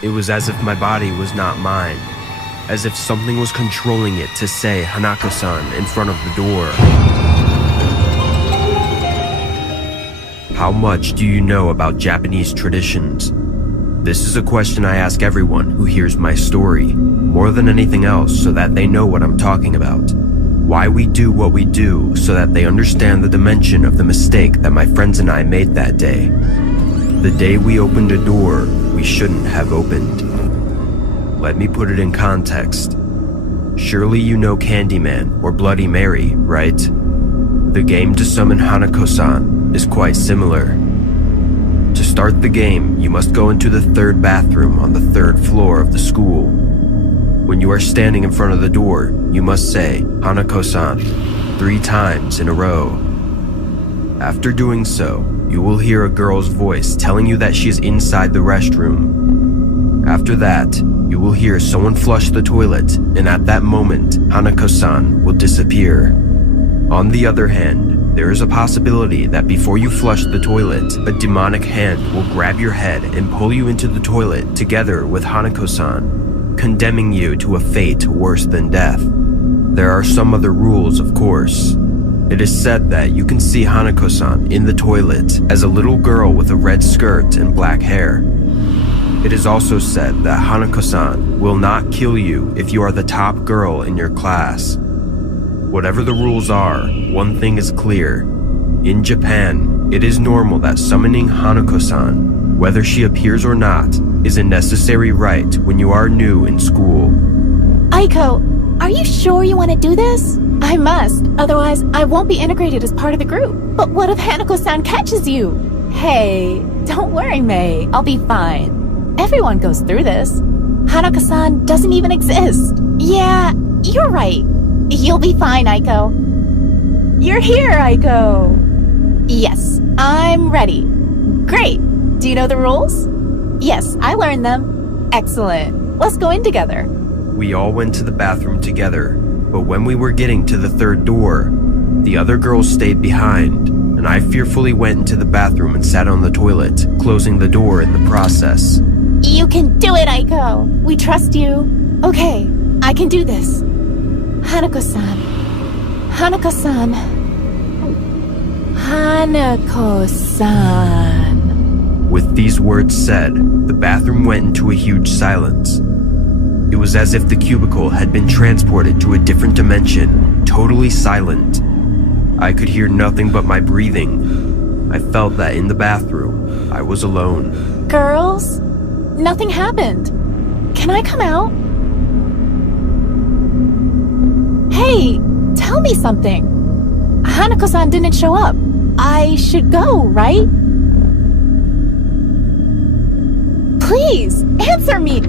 It was as if my body was not mine, as if something was controlling it to say Hanako-san in front of the door. How much do you know about Japanese traditions? This is a question I ask everyone who hears my story, more than anything else so that they know what I'm talking about. Why we do what we do so that they understand the dimension of the mistake that my friends and I made that day. The day we opened a door we shouldn't have opened. Let me put it in context. Surely you know Candyman or Bloody Mary, right? The game to summon Hanako-san is quite similar. To start the game, you must go into the third bathroom on the third floor of the school. When you are standing in front of the door, you must say Hanako-san 3 times in a row. After doing so, you will hear a girl's voice telling you that she is inside the restroom. After that, you will hear someone flush the toilet, and at that moment, Hanako-san will disappear. On the other hand, there is a possibility that before you flush the toilet, a demonic hand will grab your head and pull you into the toilet together with Hanako-san, condemning you to a fate worse than death. There are some other rules, of course. It is said that you can see Hanako-san in the toilet as a little girl with a red skirt and black hair. It is also said that Hanako-san will not kill you if you are the top girl in your class. Whatever the rules are, one thing is clear. In Japan, it is normal that summoning Hanako-san, whether she appears or not, is a necessary rite when you are new in school. Aiko, are you sure you want to do this? I must, otherwise I won't be integrated as part of the group. But what if Hanako-san catches you? Hey, don't worry, May. I'll be fine. Everyone goes through this. Hanako-san doesn't even exist. Yeah, you're right. You'll be fine, Aiko. You're here, Aiko. Yes, I'm ready. Great. Do you know the rules? Yes, I learned them. Excellent. Let's go in together. We all went to the bathroom together, but when we were getting to the third door, the other girls stayed behind, and I fearfully went into the bathroom and sat on the toilet, closing the door in the process. You can do it, Aiko. We trust you. Okay, I can do this. Hanako-san. Hanako-san. Hanako-san. With these words said, the bathroom went into a huge silence. It was as if the cubicle had been transported to a different dimension, totally silent. I could hear nothing but my breathing. I felt that in the bathroom, I was alone. Girls, nothing happened. Can I come out? Hey, tell me something. Hanako-san didn't show up. I should go, right? Please, answer me!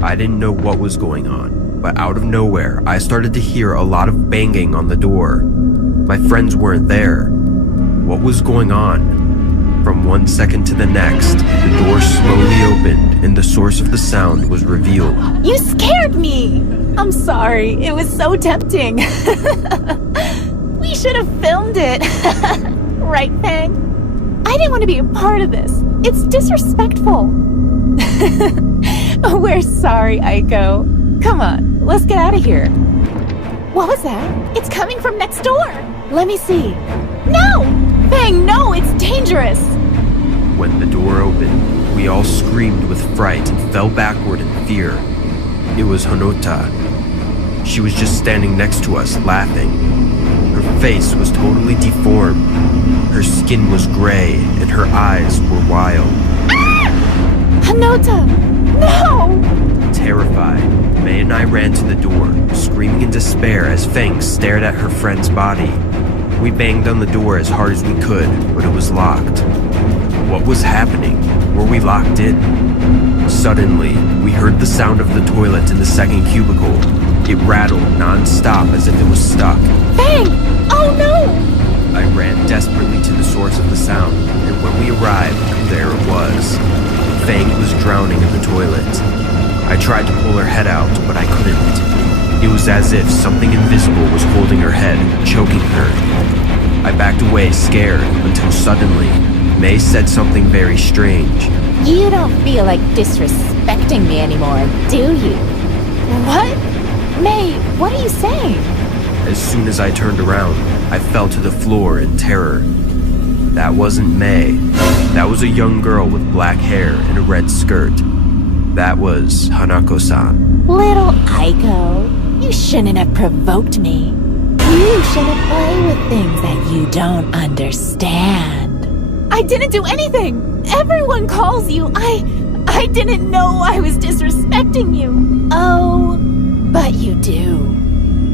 I didn't know what was going on, but out of nowhere, I started to hear a lot of banging on the door. My friends weren't there. What was going on? From one second to the next, the door slowly opened and the source of the sound was revealed. You scared me! I'm sorry, it was so tempting. We should have filmed it. Right, Fang? I didn't want to be a part of this. It's disrespectful. We're sorry, Aiko. Come on, let's get out of here. What was that? It's coming from next door. Let me see. No! Fang, no, it's dangerous. When the door opened, we all screamed with fright and fell backward in fear. It was Hanota. She was just standing next to us, laughing. Her face was totally deformed. Her skin was gray, and her eyes were wild. Ah! Hanota! No! Terrified, May and I ran to the door, screaming in despair as Feng stared at her friend's body. We banged on the door as hard as we could, but it was locked. What was happening? Were we locked in? Suddenly, we heard the sound of the toilet in the second cubicle. It rattled non-stop as if it was stuck. Fang! Oh no! I ran desperately to the source of the sound, and when we arrived, there it was. Fang was drowning in the toilet. I tried to pull her head out, but I couldn't. It was as if something invisible was holding her head, choking her. I backed away, scared, until suddenly, May said something very strange. You don't feel like disrespecting me anymore, do you? What? May, what are you saying? As soon as I turned around, I fell to the floor in terror. That wasn't May. That was a young girl with black hair and a red skirt. That was Hanako-san. Little Aiko, you shouldn't have provoked me. You shouldn't play with things that you don't understand. I didn't do anything! Everyone calls you. I didn't know I was disrespecting you. Oh, but you do.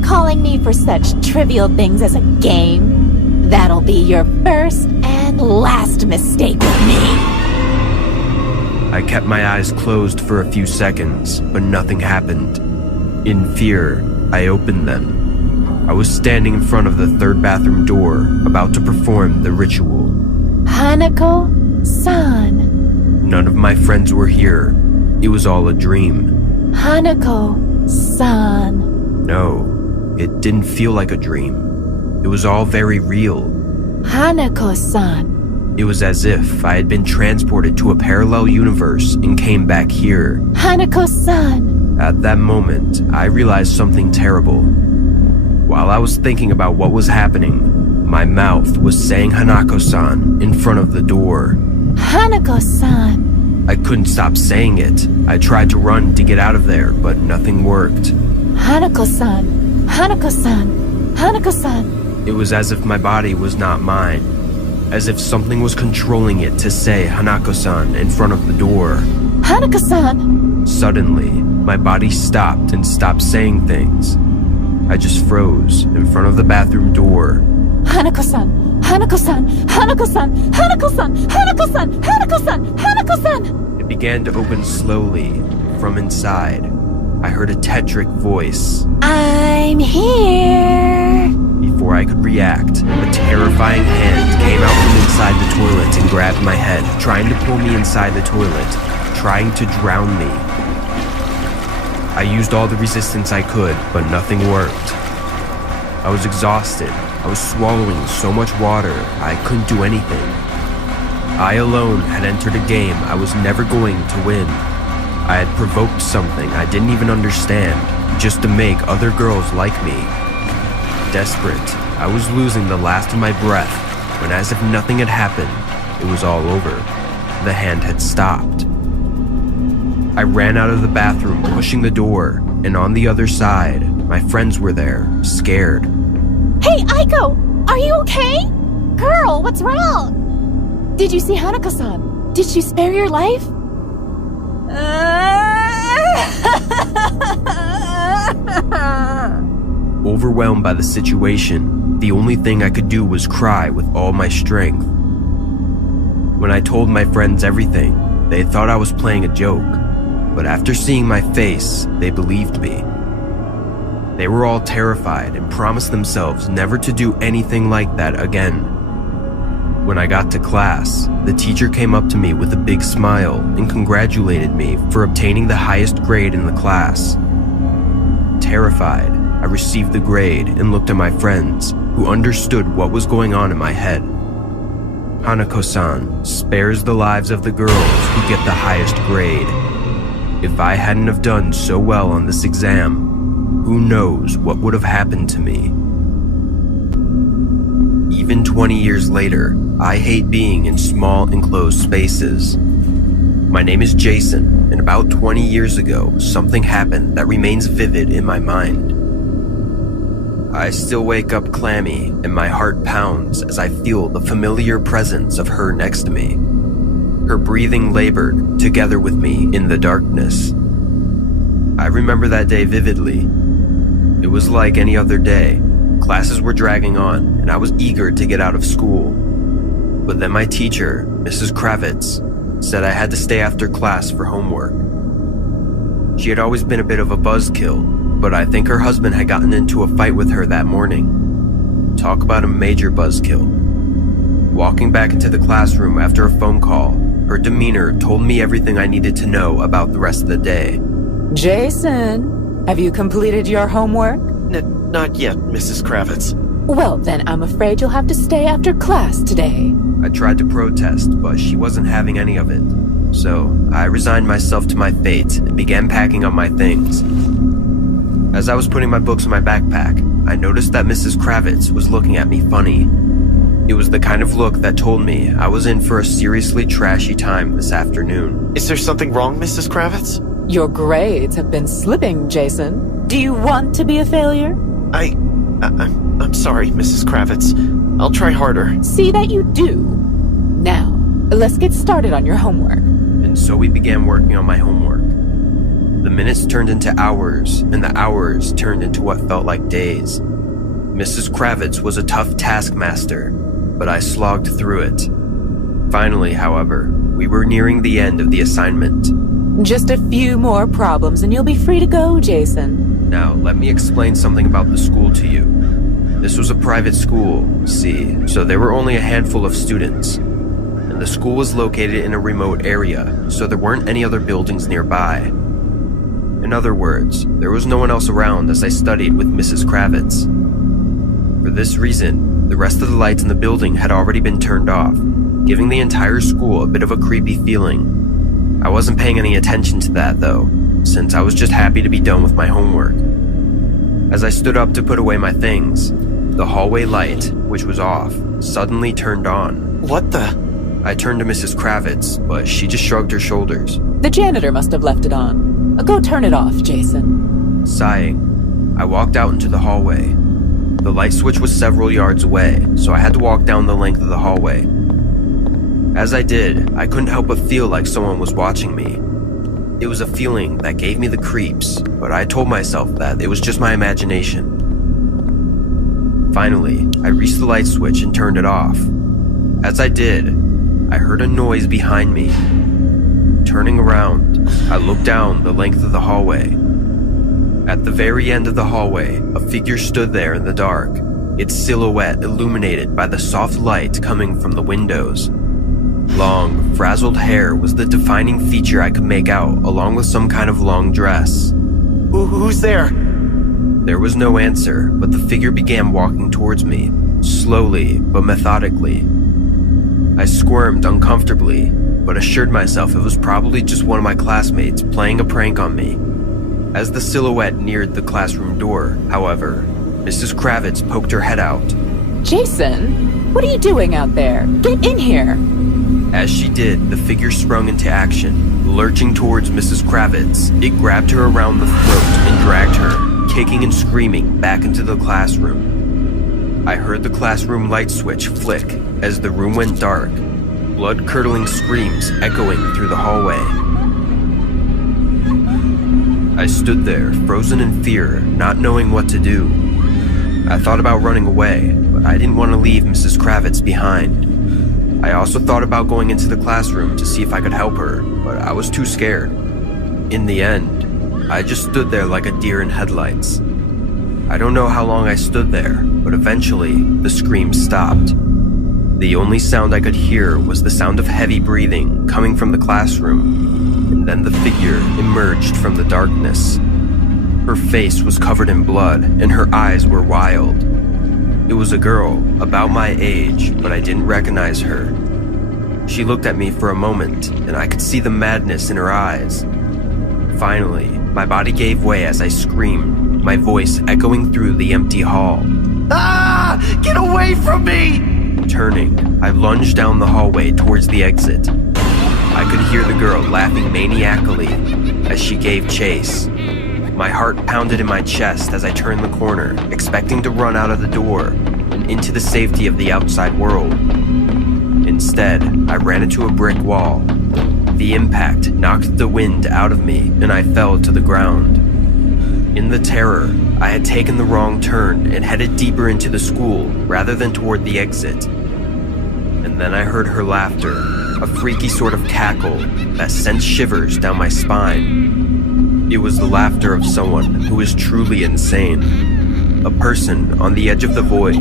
Calling me for such trivial things as a game. That'll be your first and last mistake with me. I kept my eyes closed for a few seconds, but nothing happened. In fear, I opened them. I was standing in front of the third bathroom door, about to perform the ritual. Hanako-san. None of my friends were here. It was all a dream. Hanako-san. No, it didn't feel like a dream. It was all very real. Hanako-san. It was as if I had been transported to a parallel universe and came back here. Hanako-san. At that moment, I realized something terrible. While I was thinking about what was happening, my mouth was saying Hanako-san in front of the door. Hanako-san. I couldn't stop saying it. I tried to run to get out of there, but nothing worked. Hanako-san. Hanako-san. Hanako-san. It was as if my body was not mine. As if something was controlling it to say Hanako-san in front of the door. Hanako-san. Suddenly, my body stopped and stopped saying things. I just froze in front of the bathroom door. Hanako-san. Hanako-san. Hanako-san. Hanako-san. Hanako-san. Hanako-san. Hanako-san. It began to open slowly from inside. I heard a tetric voice. I'm here. Before I could react, a terrifying hand came out from inside the toilet and grabbed my head, trying to pull me inside the toilet, trying to drown me. I used all the resistance I could, but nothing worked. I was exhausted. I was swallowing so much water, I couldn't do anything. I alone had entered a game I was never going to win. I had provoked something I didn't even understand, just to make other girls like me. Desperate, I was losing the last of my breath, when as if nothing had happened, it was all over. The hand had stopped. I ran out of the bathroom, pushing the door, and on the other side, my friends were there, scared. Hey, Aiko! Are you okay? Girl, what's wrong? Did you see Hanako-san? Did she spare your life? Overwhelmed by the situation, the only thing I could do was cry with all my strength. When I told my friends everything, they thought I was playing a joke, but after seeing my face, they believed me. They were all terrified and promised themselves never to do anything like that again. When I got to class, the teacher came up to me with a big smile and congratulated me for obtaining the highest grade in the class. Terrified, I received the grade and looked at my friends, who understood what was going on in my head. Hanako-san spares the lives of the girls who get the highest grade. If I hadn't have done so well on this exam, who knows what would have happened to me. Even 20 years later, I hate being in small enclosed spaces. My name is Jason, and about 20 years ago, something happened that remains vivid in my mind. I still wake up clammy, and my heart pounds as I feel the familiar presence of her next to me. Her breathing labored together with me in the darkness. I remember that day vividly. It was like any other day. Classes were dragging on, and I was eager to get out of school. But then my teacher, Mrs. Kravitz, said I had to stay after class for homework. She had always been a bit of a buzzkill, but I think her husband had gotten into a fight with her that morning. Talk about a major buzzkill. Walking back into the classroom after a phone call, her demeanor told me everything I needed to know about the rest of the day. Jason, have you completed your homework? Not yet, Mrs. Kravitz. Well, then I'm afraid you'll have to stay after class today. I tried to protest, but she wasn't having any of it. So, I resigned myself to my fate and began packing up my things. As I was putting my books in my backpack, I noticed that Mrs. Kravitz was looking at me funny. It was the kind of look that told me I was in for a seriously trashy time this afternoon. Is there something wrong, Mrs. Kravitz? Your grades have been slipping, Jason. Do you want to be a failure? I'm sorry, Mrs. Kravitz. I'll try harder. See that you do. Now, let's get started on your homework. And so we began working on my homework. The minutes turned into hours, and the hours turned into what felt like days. Mrs. Kravitz was a tough taskmaster, but I slogged through it. Finally, however, we were nearing the end of the assignment. Just a few more problems and you'll be free to go, Jason. Now, let me explain something about the school to you. This was a private school, see, so there were only a handful of students. And the school was located in a remote area, so there weren't any other buildings nearby. In other words, there was no one else around as I studied with Mrs. Kravitz. For this reason, the rest of the lights in the building had already been turned off, giving the entire school a bit of a creepy feeling. I wasn't paying any attention to that though, since I was just happy to be done with my homework. As I stood up to put away my things, the hallway light, which was off, suddenly turned on. What the? I turned to Mrs. Kravitz, but she just shrugged her shoulders. The janitor must have left it on. Go turn it off, Jason. Sighing, I walked out into the hallway. The light switch was several yards away, so I had to walk down the length of the hallway. As I did, I couldn't help but feel like someone was watching me. It was a feeling that gave me the creeps, but I told myself that it was just my imagination. Finally, I reached the light switch and turned it off. As I did, I heard a noise behind me. Turning around, I looked down the length of the hallway. At the very end of the hallway, a figure stood there in the dark, its silhouette illuminated by the soft light coming from the windows. Long, frazzled hair was the defining feature I could make out, along with some kind of long dress. Who's there? There was no answer, but the figure began walking towards me, slowly but methodically. I squirmed uncomfortably, but assured myself it was probably just one of my classmates playing a prank on me. As the silhouette neared the classroom door, however, Mrs. Kravitz poked her head out. Jason, what are you doing out there? Get in here. As she did, the figure sprung into action. Lurching towards Mrs. Kravitz, it grabbed her around the throat and dragged her, kicking and screaming, back into the classroom. I heard the classroom light switch flick as the room went dark, blood-curdling screams echoing through the hallway. I stood there, frozen in fear, not knowing what to do. I thought about running away, but I didn't want to leave Mrs. Kravitz behind. I also thought about going into the classroom to see if I could help her, but I was too scared. In the end, I just stood there like a deer in headlights. I don't know how long I stood there, but eventually, the screams stopped. The only sound I could hear was the sound of heavy breathing coming from the classroom, and then the figure emerged from the darkness. Her face was covered in blood, and her eyes were wild. It was a girl, about my age, but I didn't recognize her. She looked at me for a moment, and I could see the madness in her eyes. Finally, my body gave way as I screamed, my voice echoing through the empty hall. Ah! Get away from me! Turning, I lunged down the hallway towards the exit. I could hear the girl laughing maniacally as she gave chase. My heart pounded in my chest as I turned the corner, expecting to run out of the door and into the safety of the outside world. Instead, I ran into a brick wall. The impact knocked the wind out of me, and I fell to the ground. In the terror, I had taken the wrong turn and headed deeper into the school rather than toward the exit. And then I heard her laughter, a freaky sort of cackle that sent shivers down my spine. It was the laughter of someone who is truly insane, a person on the edge of the void.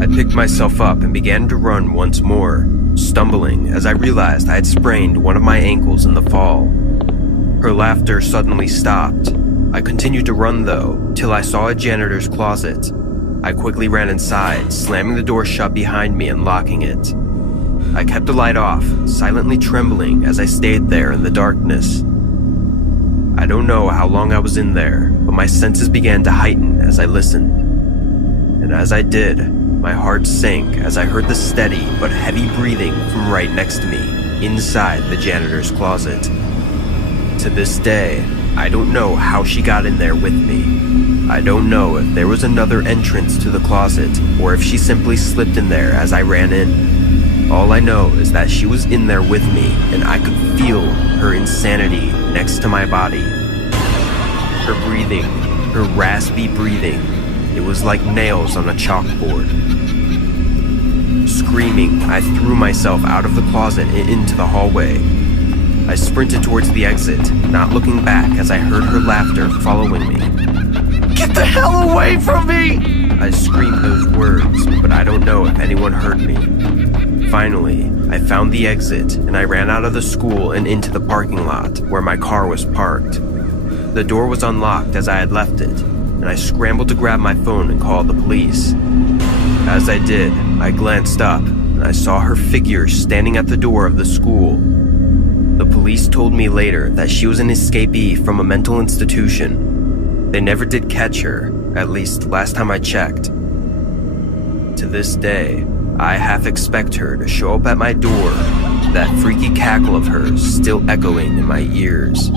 I picked myself up and began to run once more, stumbling as I realized I had sprained one of my ankles in the fall. Her laughter suddenly stopped. I continued to run though, till I saw a janitor's closet. I quickly ran inside, slamming the door shut behind me and locking it. I kept the light off, silently trembling as I stayed there in the darkness. I don't know how long I was in there, but my senses began to heighten as I listened. And as I did, my heart sank as I heard the steady but heavy breathing from right next to me, inside the janitor's closet. To this day, I don't know how she got in there with me. I don't know if there was another entrance to the closet, or if she simply slipped in there as I ran in. All I know is that she was in there with me, and I could feel her insanity next to my body. Her breathing, her raspy breathing, it was like nails on a chalkboard. Screaming, I threw myself out of the closet and into the hallway. I sprinted towards the exit, not looking back as I heard her laughter following me. Get the hell away from me! I screamed those words, but I don't know if anyone heard me. Finally, I found the exit and I ran out of the school and into the parking lot where my car was parked. The door was unlocked as I had left it, and I scrambled to grab my phone and call the police. As I did, I glanced up and I saw her figure standing at the door of the school. The police told me later that she was an escapee from a mental institution. They never did catch her, at least last time I checked. To this day, I half expect her to show up at my door, that freaky cackle of hers still echoing in my ears.